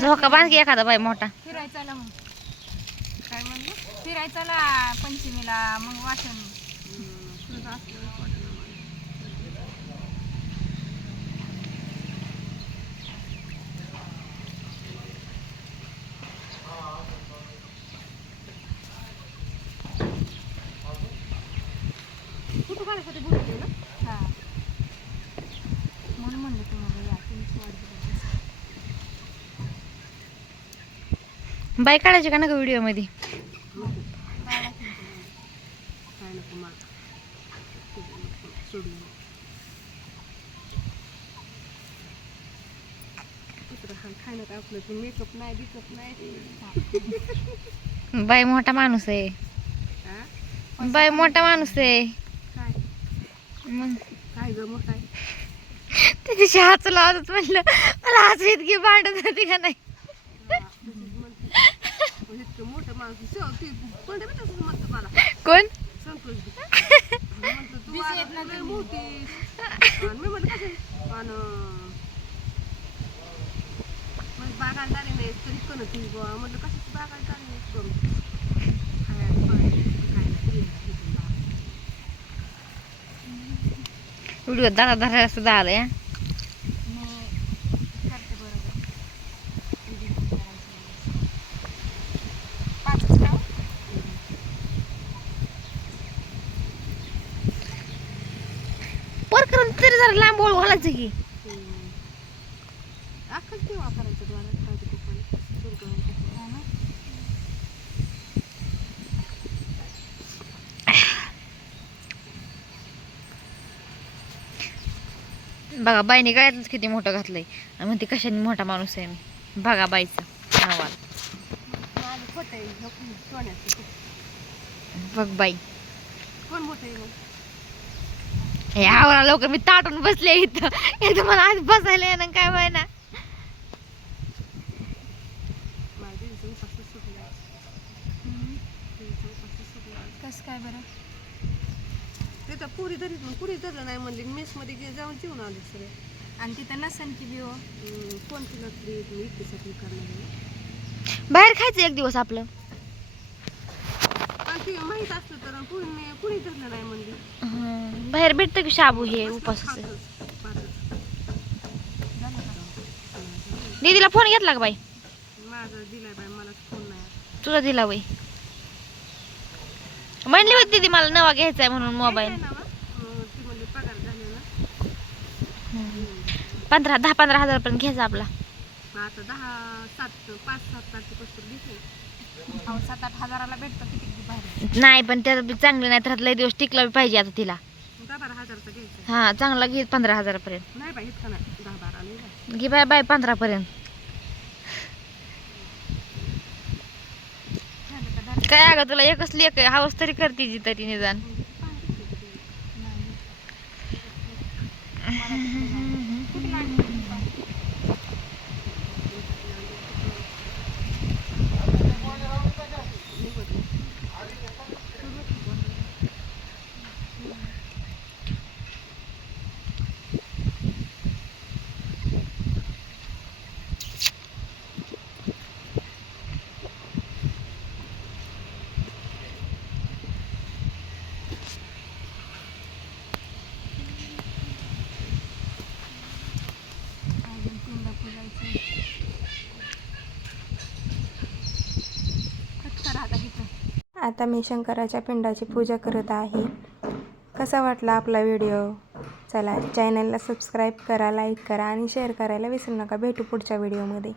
झोका बांध की एखादा बाई मोठा. फिरायचा मग काय म्हणलं फिरायचा पंचमीला मग वाटण कुठं काढायसाठी बोलतो ना. हा म्हणून म्हणलं तुम्हाला या तुमची वाट बाई काढायची का ना का व्हिडिओ मध्ये. मेकअप नाही बिकअप नाही. बाई मोठा माणूस आहे. बाई मोठा माणूस आहे. काय मग काय ग मोठा आहे. त्याच्याशी हात लावतच म्हणलं मला आज इतकी भांडत होती का नाही. मोठं माणूस म्हणतो मला कोण संतोष म्हणतो तू मोठी मी म्हणलं कसं बागायदारी नाही तरी कणत म्हटलं कसं बागायदारी नाही करू व्हिडिओ दादा धरायला सुद्धा आलाय. करते बरोबर वर करून तरी जरा लांब ओळ घालायचं की. अख्खच तेव्हा करायचं द्वारा बघा बाईने गळ्यातच किती मोठं घातलंय आणि म्हणते कशाने मोठा माणूस आहे मी. बघा बाईचं आवाज बघ बाई कोण मोठं आहे मग हे आवरा लवकर मी ताटून बसले इथं. एकदम मला आज बसायला येणं काय व्हाय ना. कस काय बरं ते तर पुरी धरीत पुरी धरलं नाही म्हणले मेस मध्ये जाऊन जेवून आले सगळे आणि तिथं नसन की बिओ कोण तुला इतकीसाठी करणार बाहेर खायचं एक दिवस आपलं. आणि ते माहीत असतं तर कुणी धरलं नाही म्हणले. बाहेर भेटतं की शाबू हे उपासाचं. दीदीला फोन घेतला का बाई. माझा दिलाय बाई मला फोन नाही तुला दिला बाई. म्हणली होती दीदी मला नवा घ्यायचा आहे म्हणून मोबाईल. 10-15 हजार पर्यंत घ्यायचा आपला. आता 5-7 तारखेपासून घेतले 7-8 हजाराला भेटतं किती बाहेर. नाही पण त्यात बी चांगलं नाही तर लय दिवस टिकला बी पाहिजे आता तिला. 10-12 हजारचा घ्यायचा. हा चांगला घे 15 हजार पर्यंत. नाही बाई इतका नाही 10-12 नाही घे बाय 15 पर्यंत. काय अगं तुला एकच लेक आहे हाऊस तरी करते जी तरी निदान. आता मी शंकराच्या पिंडाची पूजा करत आहे. कसा वाटला आपला व्हिडिओ. चला चॅनलला सबस्क्राईब करा, लाईक करा आणि शेअर करायला विसरू नका. भेटू पुढच्या व्हिडिओमध्ये.